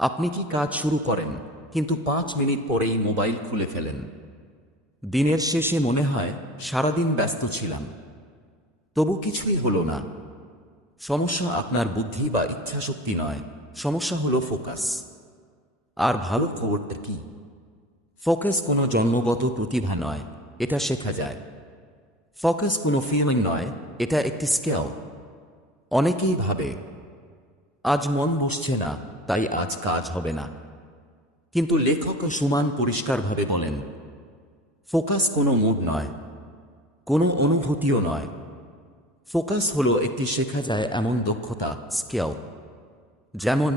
আপনি কি কাজ শুরু করেন কিন্তু 5 মিনিট পরেই মোবাইল খুলে ফেলেন? দিনের শেষে মনে হয় সারাদিন ব্যস্ত ছিলাম, তবু কিছুই হলো না। সমস্যা আপনার বুদ্ধি বা ইচ্ছাশক্তি নয়, সমস্যা হলো ফোকাস। আর ভালো খবরটা কি? ফোকাস কোনো জন্মগত প্রতিভা নয়, এটা শেখা যায়। ফোকাস কোনো ফিলিং নয়, এটা একটি স্কিল। অনেকেই ভাবে আজ মন বসছে না, তাই আজ কাজ হবে না। কিন্তু লেখক সুমান পরিষ্কারভাবে বলেন, ফোকাস কোনো মুড নয়, কোনো অনুভূতিও নয়। ফোকাস হলো একটি শেখা যায় এমন দক্ষতা, স্কিল। যেমন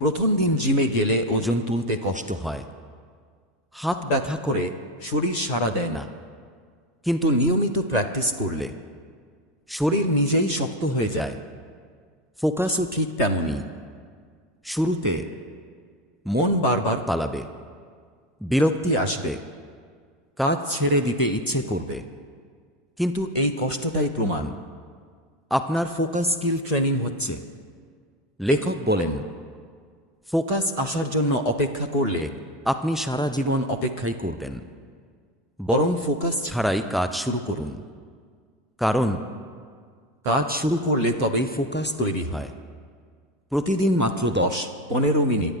প্রথম দিন জিমে গেলে ওজন তুলতে কষ্ট হয়, হাত ব্যথা করে, শরীর সাড়া দেয় না। কিন্তু নিয়মিত প্র্যাকটিস করলে শরীর নিজেই শক্ত হয়ে যায়। ফোকাসও ঠিক তেমনই। শুরুতে মন বারবার পালাবে, বিরক্তি আসবে, কাজ ছেড়ে দিতে ইচ্ছে করবে। কিন্তু এই কষ্টটাই প্রমাণ আপনার ফোকাস স্কিল ট্রেনিং হচ্ছে। লেখক বলেন, ফোকাস আসার জন্য অপেক্ষা করলে আপনি সারা জীবন অপেক্ষাই করবেন। বরং ফোকাস ছাড়াই কাজ শুরু করুন। কারণ কাজ শুরু করলে তবেই ফোকাস তৈরি হয়। প্রতিদিন মাত্র 10-15 মিনিট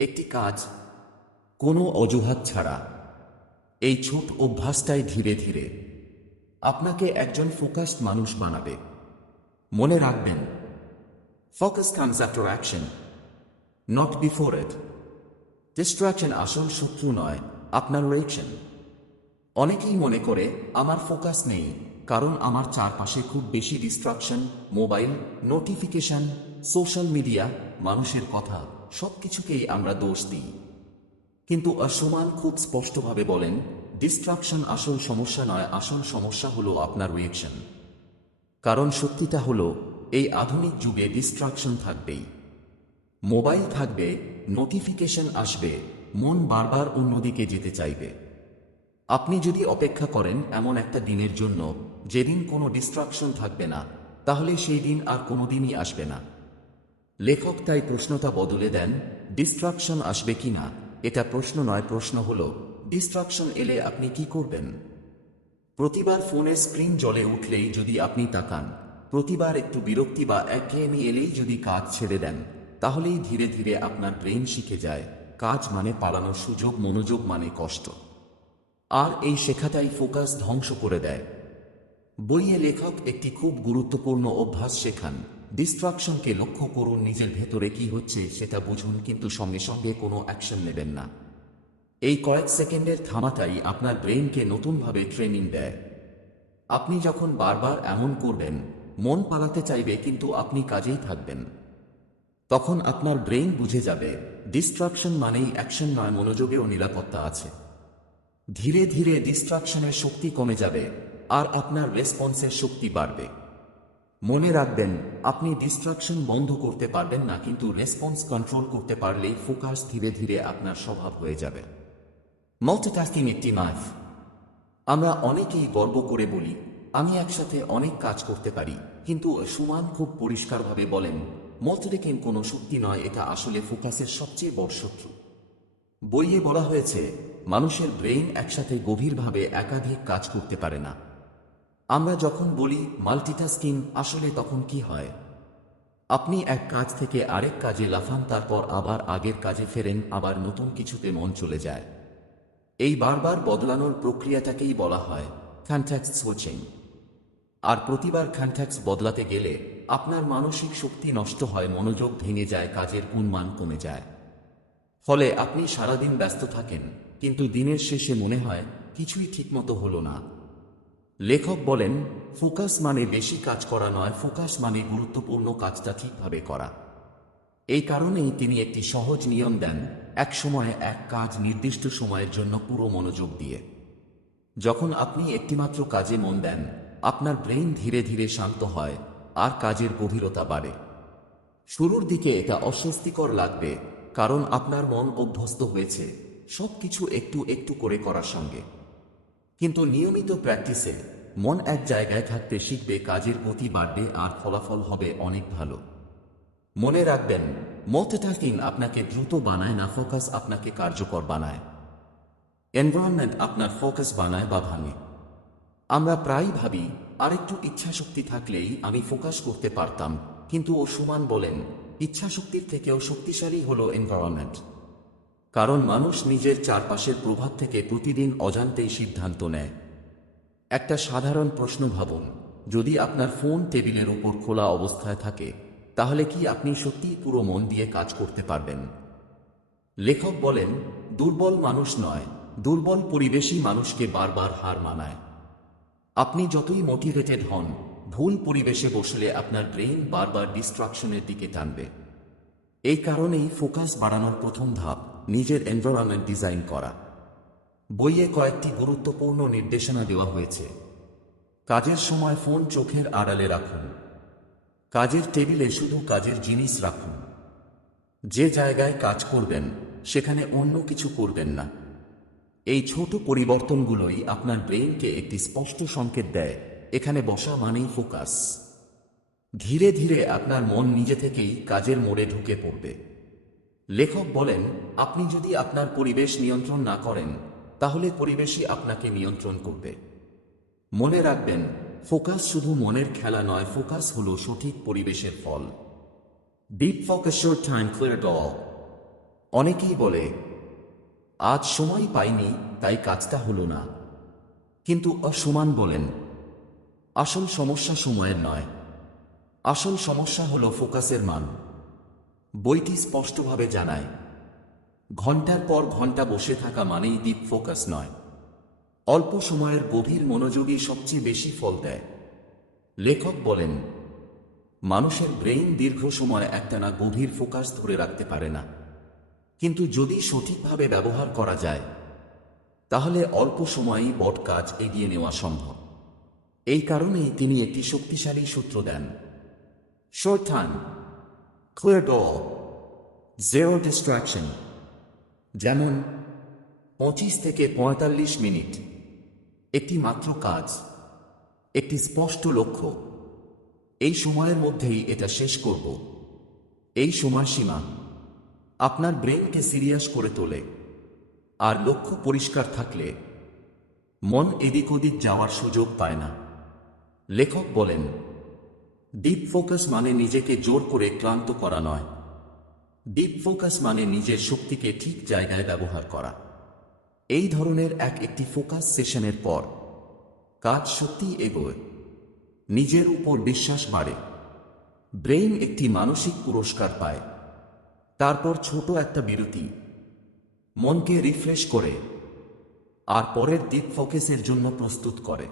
একটি কাজ, কোনো অজুহাত ছাড়া। এই ছোট অভ্যাসটাই ধীরে ধীরে আপনাকে একজন ফোকাসড মানুষ বানাবে। মনে রাখবেন, focus comes after action, not before it. Distraction আসল শত্রু নয়, আপনার রিঅ্যাকশন। অনেকেই মনে করে আমার ফোকাস নেই, কারণ আমার চারপাশে খুব বেশি distraction, mobile, notification, social media, মানুষের কথা, সবকিছুকেই আমরা দোষ দিই। কিন্তু সুমান খুব স্পষ্টভাবে বলেন, ডিস্ট্রাকশন আসল সমস্যা নয়, আসল সমস্যা হলো আপনার রিঅ্যাকশন। কারণ সত্যিটা হলো, এই আধুনিক যুগে ডিস্ট্রাকশন থাকবেই। মোবাইল থাকবে, নোটিফিকেশন আসবে, মন বারবার অন্যদিকে যেতে চাইবে। আপনি যদি অপেক্ষা করেন এমন একটা দিনের জন্য যেদিন কোনো ডিস্ট্রাকশন থাকবে না, তাহলে সেই দিন আর কোনোদিনই আসবে না। লেখক তাই প্রশ্নটা বদলে দেন, ডিস্ট্রাকশন আসবে কি না এটা প্রশ্ন নয়, প্রশ্ন হলো ডিস্ট্রাকশন এলে আপনি কি করবেন। প্রতিবার ফোনের স্ক্রিন জ্বলে উঠলেই যদি আপনি তাকান, প্রতিবার একটু বিরক্তি বা একঘেয়েমি এলেই যদি কাজ ছেড়ে দেন, তাহলেই ধীরে ধীরে আপনার ব্রেন শিখে যায় কাজ মানে পালানোর সুযোগ, মনোযোগ মানে কষ্ট। আর এই শেখাটাই ফোকাস ধ্বংস করে দেয়। বইয়ে লেখক একটি খুব গুরুত্বপূর্ণ অভ্যাস শেখান, ডিস্ট্রাকশনকে লক্ষ্য করুন, নিজের ভেতরে কি হচ্ছে সেটা বুঝুন, কিন্তু সঙ্গে সঙ্গে কোনো অ্যাকশন নেবেন না। এই কয়েক সেকেন্ডের থামাটাই আপনার ব্রেইনকে নতুনভাবে ট্রেনিং দেয়। আপনি যখন বারবার এমন করবেন, মন পালাতে চাইবে কিন্তু আপনি কাজেই থাকবেন, তখন আপনার ব্রেইন বুঝে যাবে ডিস্ট্রাকশন মানেই অ্যাকশন নয়, মনোযোগেও নিরাপত্তা আছে। ধীরে ধীরে ডিস্ট্রাকশনের শক্তি কমে যাবে আর আপনার রেসপন্সের শক্তি বাড়বে। মনে রাখবেন, আপনি ডিস্ট্রাকশন বন্ধ করতে পারবেন না, কিন্তু রেসপন্স কন্ট্রোল করতে পারলেই ফোকাস ধীরে ধীরে আপনার স্বভাব হয়ে যাবে। মাল্টিটাস্কিং একটি মাইথ। আমরা অনেকেই গর্ব করে বলি, আমি একসাথে অনেক কাজ করতে পারি, কিন্তু সুমান খুব পরিষ্কারভাবে বলেন, মাল্টিটাস্কিং কোনো শক্তি নয়, এটা আসলে ফোকাসের সবচেয়ে বড় শত্রু। বইয়ে বলা হয়েছে, মানুষের ব্রেইন একসাথে গভীরভাবে একাধিক কাজ করতে পারে না। আমরা যখন বলি মাল্টিটাস্কিং, আসলে তখন কি হয়? আপনি এক কাজ থেকে আরেক কাজে লাফান, তারপর আবার আগের কাজে ফেরেন, আবার নতুন কিছুতে মন চলে যায়। এই বারবার বদলানোর প্রক্রিয়াটাকেই বলা হয় কনটেক্সট সুইচিং। আর প্রতিবার কনটেক্সট বদলাতে গেলে আপনার মানসিক শক্তি নষ্ট হয়, মনোযোগ ভেঙে যায়, কাজের গুণমান কমে যায়। ফলে আপনি সারাদিন ব্যস্ত থাকেন, কিন্তু দিনের শেষে মনে হয় কিছুই ঠিকমতো হলো না। লেখক বলেন, ফোকাস মানে বেশি কাজ করা নয়, ফোকাস মানে গুরুত্বপূর্ণ কাজটা ঠিকভাবে করা। এই কারণেই তিনি একটি সহজ নিয়ম দেন, এক সময়ে এক কাজ নির্দিষ্ট সময়ের জন্য পুরো মনোযোগ দিয়ে। যখন আপনি একটিমাত্র কাজে মন দেন, আপনার ব্রেইন ধীরে ধীরে শান্ত হয় আর কাজের গভীরতা বাড়ে। শুরুর দিকে এটা অস্বস্তিকর লাগবে, কারণ আপনার মন অভ্যস্ত হয়েছে সবকিছু একটু একটু করে করার সঙ্গে। কিন্তু নিয়মিত প্র্যাকটিসে মন এক জায়গায় থাকতে শিখবে, কাজের গতি বাড়বে আর ফলাফল হবে অনেক ভালো। মনে রাখবেন, মাল্টিটাস্কিং আপনাকে দ্রুত বানায় না, ফোকাস আপনাকে কার্যকর বানায়। এনভায়রনমেন্ট আপনার ফোকাস বানায় বা ভাঙে। আমরা প্রায়ই ভাবি, আরেকটু ইচ্ছাশক্তি থাকলেই আমি ফোকাস করতে পারতাম, কিন্তু ওসমান বলেন, ইচ্ছাশক্তির থেকেও শক্তিশালী হলো এনভায়রনমেন্ট। কারণ মানুষ নিজের চারপাশের প্রভাব থেকে প্রতিদিন অজান্তেই সিদ্ধান্ত নেয়। একটা সাধারণ প্রশ্ন ভাবুন, যদি আপনার ফোন টেবিলের ওপর খোলা অবস্থায় থাকে, তাহলে কি আপনি সত্যিই পুরো মন দিয়ে কাজ করতে পারবেন? লেখক বলেন, দুর্বল মানুষ নয়, দুর্বল পরিবেশই মানুষকে বারবার হার মানায়। আপনি যতই মোটিভেটেড হন, ভুল পরিবেশে বসলে আপনার ব্রেইন বারবার ডিস্ট্রাকশনের দিকে টানবে। এই কারণেই ফোকাস বাড়ানোর প্রথম ধাপ নিজের এনভায়রনমেন্ট ডিজাইন করা। বইয়ে কয়েকটি গুরুত্বপূর্ণ নির্দেশনা দেওয়া হয়েছে। কাজের সময় ফোন চোখের আড়ালে রাখুন। কাজের টেবিলে শুধু কাজের জিনিস রাখুন। যে জায়গায় কাজ করবেন সেখানে অন্য কিছু করবেন না। এই ছোট পরিবর্তনগুলোই আপনার ব্রেইনকে একটি স্পষ্ট সংকেত দেয়, এখানে বসা মানেই ফোকাস। ধীরে ধীরে আপনার মন নিজে থেকেই কাজের মোড়ে ঢুকে পড়বে। লেখক বলেন, আপনি যদি আপনার পরিবেশ নিয়ন্ত্রণ না করেন, তাহলে পরিবেশই আপনাকে নিয়ন্ত্রণ করবে। মনে রাখবেন, ফোকাস শুধু মনের খেলা নয়, ফোকাস হলো সঠিক পরিবেশের ফল। Deep focus, short time, clear goal. অনেকেই বলে, আজ সময় পাইনি তাই কাজটা হলো না। কিন্তু অসমান বলেন, আসল সমস্যা সময়ের নয়, আসল সমস্যা হলো ফোকাসের মান। বইটি স্পষ্টভাবে জানায়, ঘন্টার পর ঘন্টা বসে থাকা মানেই ডিপ ফোকাস নয়। অল্প সময়ের গভীর মনোযোগই সবচেয়ে বেশি ফল দেয়। লেখক বলেন, মানুষের ব্রেইন দীর্ঘ সময় একটানা গভীর ফোকাস ধরে রাখতে পারে না, কিন্তু যদি সঠিকভাবে ব্যবহার করা যায়, তাহলে অল্প সময়েই বড় কাজ এগিয়ে নেওয়া সম্ভব। এই কারণেই তিনি একটি শক্তিশালী সূত্র দেন, short time, clear goal, zero distraction. যেমন 25 থেকে 45 মিনিট, একটি মাত্র কাজ, একটি স্পষ্ট লক্ষ্য। এই সময়ের মধ্যেই এটা শেষ করব। এই সময়সীমা আপনার ব্রেনকে সিরিয়াস করে তোলে। আর লক্ষ্য পরিষ্কার থাকলে মন এদিক ওদিক যাওয়ার সুযোগ পায় না। লেখক বলেন, ডিপ ফোকাস মানে নিজেকে জোর করে ক্লান্ত করা নয়। ডিপ ফোকাস মানে নিজের শক্তিকে ঠিক জায়গায় ব্যবহার করা। এই ধরনের একটি ফোকাস সেশনের পর কাজ সত্যিই এগোয়, নিজের উপর বিশ্বাস বাড়ে, ব্রেইন একটি মানসিক পুরস্কার পায়। তারপর ছোট একটা বিরতি মনকে রিফ্রেশ করে আর পরের ডিপ ফোকাসের জন্য প্রস্তুত করে।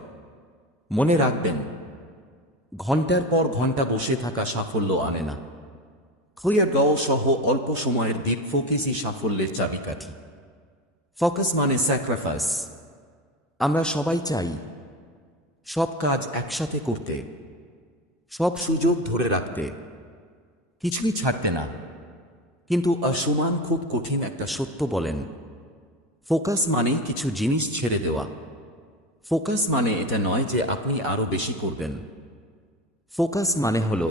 মনে রাখবেন, ঘন্টার পর ঘন্টা বসে থাকা সাফল্য আনে না। ক্লিয়ার গোল সহ অল্প সময়ের ডিপ ফোকাসই সাফল্যের চাবিকাঠি। ফোকাস মানে স্যাক্রিফাইস। আমরা সবাই চাই সব কাজ একসাথে করতে, সব সুযোগ ধরে রাখতে, কিছুই ছাড়তে না। কিন্তু অসমান খুব কঠিন একটা সত্য বলেন, ফোকাস মানেই কিছু জিনিস ছেড়ে দেওয়া। ফোকাস মানে এটা নয় যে আপনি আরো বেশি করবেন। ফোকাস মানে হলো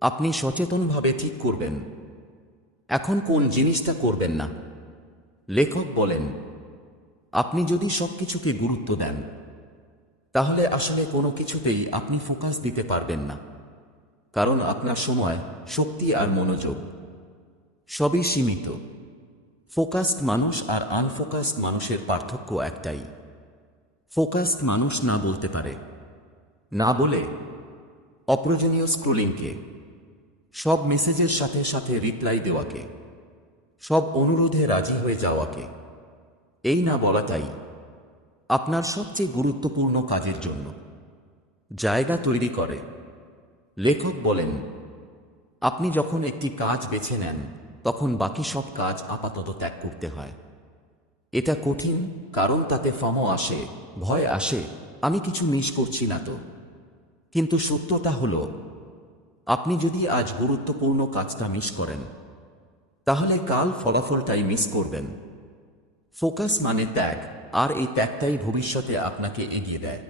আপনি সচেতনভাবে ঠিক করবেন এখন কোন জিনিসটা করবেন না। লেখক বলেন, আপনি যদি সবকিছুকে গুরুত্ব দেন, তাহলে আসলে কোনো কিছুতেই আপনি ফোকাস দিতে পারবেন না। কারণ আপনার সময়, শক্তি আর মনোযোগ সবই সীমিত। ফোকাসড মানুষ আর আনফোকাসড মানুষের পার্থক্য একটাই, ফোকাসড মানুষ না বলতে পারে, না বলে অপ্রয়োজনীয় স্ক্রোলিংকে, সব মেসেজের সাথে সাথে রিপ্লাই দেওয়াকে, সব অনুরোধে রাজি হয়ে যাওয়াকে। এই না বলাটাই আপনার সবচেয়ে গুরুত্বপূর্ণ কাজের জন্য জায়গা তৈরি করে। লেখক বলেন, আপনি যখন একটি কাজ বেছে নেন, তখন বাকি সব কাজ আপাতত ত্যাগ করতে হয়। এটা কঠিন, কারণ তাতে ফমো আসে, ভয় আসে, আমি কিছু মিস করছি না তো। কিন্তু সত্যটা হলো, আপনি যদি আজ গুরুত্বপূর্ণ কাজটা মিস করেন, তাহলে কাল ফলাফলটাই মিস করবেন। ফোকাস মানে ত্যাগ, আর এই ত্যাগটাই ভবিষ্যতে আপনাকে এগিয়ে দেয়।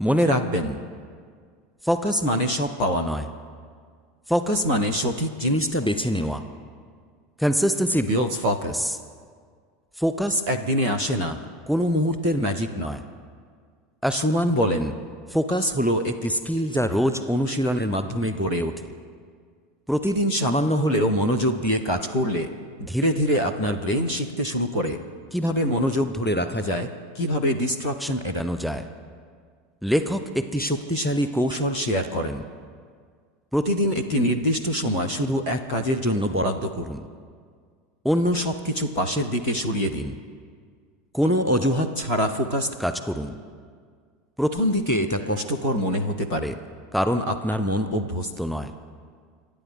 মনে রাখবেন, ফোকাস মানে সব পাওয়া নয়, ফোকাস মানে সঠিক জিনিসটা বেছে নেওয়া। Consistency builds focus. ফোকাস একদিনে আসে না, কোনো মুহূর্তের ম্যাজিক নয়। আর সুমান বলেন, ফোকাস হলো একটি স্কিল যা রোজ অনুশীলনের মাধ্যমে গড়ে ওঠে। প্রতিদিন সামান্য হলেও মনোযোগ দিয়ে কাজ করলে ধীরে ধীরে আপনার ব্রেন শিখতে শুরু করে কিভাবে মনোযোগ ধরে রাখা যায়, কিভাবে ডিস্ট্রাকশন এড়ানো যায়। লেখক একটি শক্তিশালী কৌশল শেয়ার করেন। প্রতিদিন একটি নির্দিষ্ট সময় শুধু এক কাজের জন্য বরাদ্দ করুন। অন্য সবকিছু পাশের দিকে সরিয়ে দিন। কোনো অজুহাত ছাড়া ফোকাসড কাজ করুন। প্রথম দিকে এটা কষ্টকর মনে হতে পারে, কারণ আপনার মন অভ্যস্ত নয়।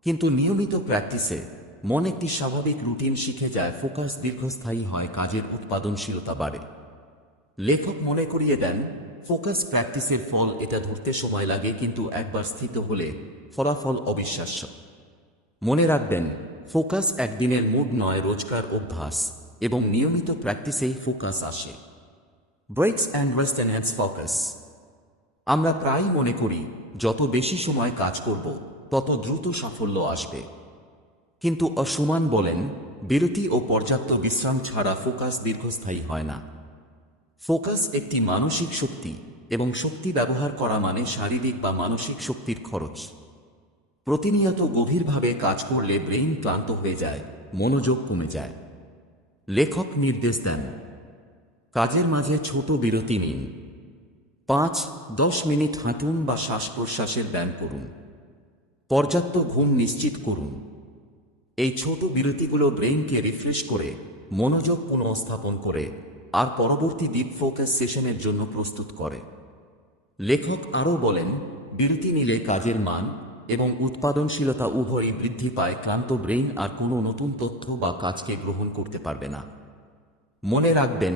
কিন্তু নিয়মিত প্র্যাকটিসে মন একটি স্বাভাবিক রুটিন শিখে যায়, ফোকাস দীর্ঘস্থায়ী হয়, কাজের উৎপাদনশীলতা বাড়ে। লেখক মনে করিয়ে দেন, ফোকাস প্র্যাকটিসের ফল এটা ধরতে সময় লাগে, কিন্তু একবার স্থিত হলে ফলাফল অবিশ্বাস্য। মনে রাখবেন, ফোকাস একদিনের মুড নয়, রোজকার অভ্যাস এবং নিয়মিত প্র্যাকটিসেই ফোকাস আসে। ব্রেকস অ্যান্ড রেস্ট এনহ্যান্স ফোকাস। আমরা প্রায়ই মনে করি যত বেশি সময় কাজ করব তত দ্রুত সাফল্য আসবে। কিন্তু সুমান বলেন, বিরতি ও পর্যাপ্ত বিশ্রাম ছাড়া ফোকাস দীর্ঘস্থায়ী হয় না। ফোকাস একটি মানসিক শক্তি, এবং শক্তি ব্যবহার করা মানে শারীরিক বা মানসিক শক্তির খরচ। প্রতিনিয়ত গভীরভাবে কাজ করলে ব্রেইন ক্লান্ত হয়ে যায়, মনোযোগ কমে যায়। লেখক নির্দেশ দেন, কাজের মাঝে ছোট বিরতি নিন। 5-10 মিনিট হাঁটুন বা শ্বাস প্রশ্বাসের ব্যায়াম করুন। পর্যাপ্ত ঘুম নিশ্চিত করুন। এই ছোট বিরতিগুলো ব্রেইনকে রিফ্রেশ করে, মনোযোগ পুনঃস্থাপন করে, আর পরবর্তী ডিপ ফোকাস সেশনের জন্য প্রস্তুত করে। লেখক আরও বলেন, বিরতি নিলে কাজের মান এবং উৎপাদনশীলতা উভয়ই বৃদ্ধি পায়। ক্লান্ত ব্রেইন আর কোনো নতুন তথ্য বা কাজকে গ্রহণ করতে পারবে না। মনে রাখবেন,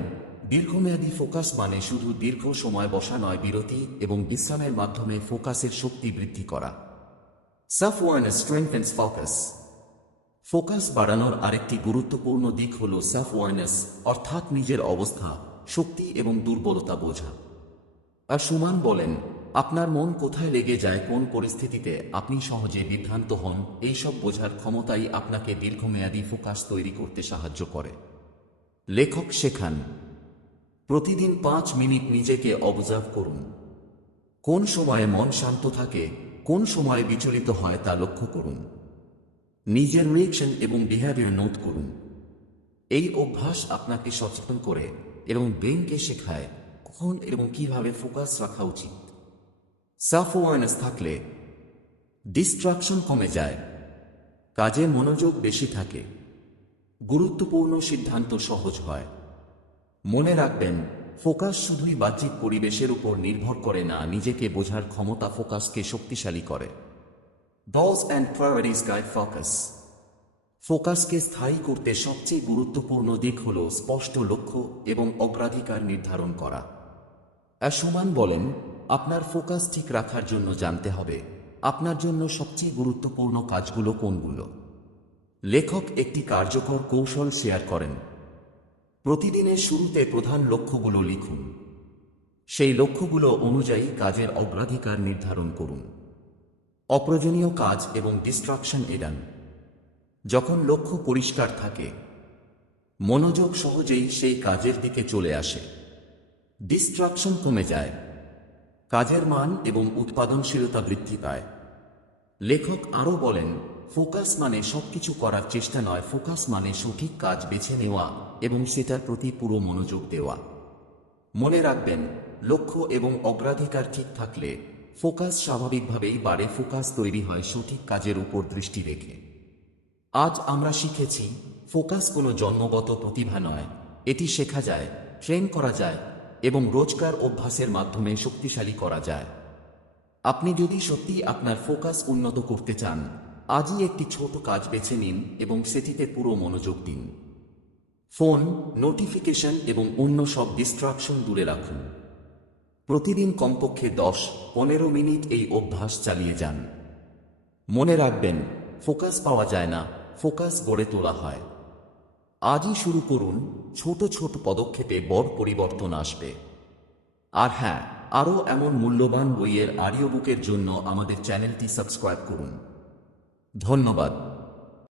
দীর্ঘমেয়াদী ফোকাস মানে শুধু দীর্ঘ সময় বসা নয়, বিরতি এবং বিশ্রামের মাধ্যমে ফোকাসের শক্তি বৃদ্ধি করা। Self awareness strengthens focus. Focus বাড়ানোর আরেকটি গুরুত্বপূর্ণ দিক হল সেলফ অ্যাওয়ারনেস, অর্থাৎ নিজের অবস্থা, শক্তি এবং দুর্বলতা বোঝা। আর সুমান বলেন, আপনার মন কোথায় লেগে যায়, কোন পরিস্থিতিতে আপনি সহজে বিভ্রান্ত হন, এইসব বোঝার ক্ষমতাই আপনাকে দীর্ঘমেয়াদী ফোকাস তৈরি করতে সাহায্য করে। লেখক শেখান, প্রতিদিন 5 মিনিট নিজেকে অবজার্ভ করুন। কোন সময়ে মন শান্ত থাকে, কোন সময়ে বিচলিত হয় তা লক্ষ্য করুন। নিজের রিঅ্যাকশন এবং বিহেভিয়ার নোট করুন। এই অভ্যাস আপনাকে সচেতন করে এবং ব্রেইনকে শেখায় কখন এবং কিভাবে ফোকাস রাখা উচিত। সেলফ অ্যাওয়ারনেস থাকলে ডিস্ট্রাকশন কমে যায়, কাজে মনোযোগ বেশি থাকে, গুরুত্বপূর্ণ সিদ্ধান্ত সহজ হয়। মনে রাখবেন, ফোকাস শুধুই বাহ্যিক পরিবেশের উপর নির্ভর করে না, নিজেকে বোঝার ক্ষমতা ফোকাসকে শক্তিশালী করে। Goals and priorities guide focus. ফোকাসকে স্থায়ী করতে সবচেয়ে গুরুত্বপূর্ণ দিক হল স্পষ্ট লক্ষ্য এবং অগ্রাধিকার নির্ধারণ করা। সুমান বলেন, আপনার ফোকাস ঠিক রাখার জন্য জানতে হবে আপনার জন্য সবচেয়ে গুরুত্বপূর্ণ কাজগুলো কোনগুলো। লেখক একটি কার্যকর কৌশল শেয়ার করেন। প্রতিদিনের শুরুতে প্রধান লক্ষ্যগুলো লিখুন। সেই লক্ষ্যগুলো অনুযায়ী কাজের অগ্রাধিকার নির্ধারণ করুন। অপ্রয়োজনীয় কাজ এবং ডিস্ট্রাকশন এড়ান। যখন লক্ষ্য পরিষ্কার থাকে, মনোযোগ সহজেই সেই কাজের দিকে চলে আসে। ডিস্ট্রাকশন কমে যায়, কাজের মান এবং উৎপাদনশীলতা বৃদ্ধি পায়। লেখক আরও বলেন, ফোকাস মানে সবকিছু করার চেষ্টা নয়, ফোকাস মানে সঠিক কাজ বেছে নেওয়া এবং সেটার প্রতি পুরো মনোযোগ দেওয়া। মনে রাখবেন, লক্ষ্য এবং অগ্রাধিকার ঠিক থাকলে ফোকাস স্বাভাবিকভাবেই বাড়ে। ফোকাস তৈরি হয় সঠিক কাজের উপর দৃষ্টি রেখে। আজ আমরা শিখেছি, ফোকাস কোনো জন্মগত প্রতিভা নয়, এটি শেখা যায়, ট্রেন করা যায় এবং রোজকার অভ্যাসের মাধ্যমে শক্তিশালী করা যায়। আপনি যদি সত্যি আপনার ফোকাস উন্নত করতে চান, আজই একটি ছোট কাজ বেছে নিন এবং সেটিতে পুরো মনোযোগ দিন। ফোন, নোটিফিকেশন এবং অন্য সব ডিস্ট্রাকশন দূরে রাখুন। প্রতিদিন কমপক্ষে 10-15 মিনিট এই অভ্যাস চালিয়ে যান। মনে রাখবেন, ফোকাস পাওয়া যায় না, ফোকাস গড়ে তোলা হয়। আজই শুরু করুন, ছোট ছোট পদক্ষেপে বড় পরিবর্তন আসবে। আর হ্যাঁ, আরও এমন মূল্যবান বইয়ের অডিও বুকের জন্য আমাদের চ্যানেলটি সাবস্ক্রাইব করুন। ধন্যবাদ।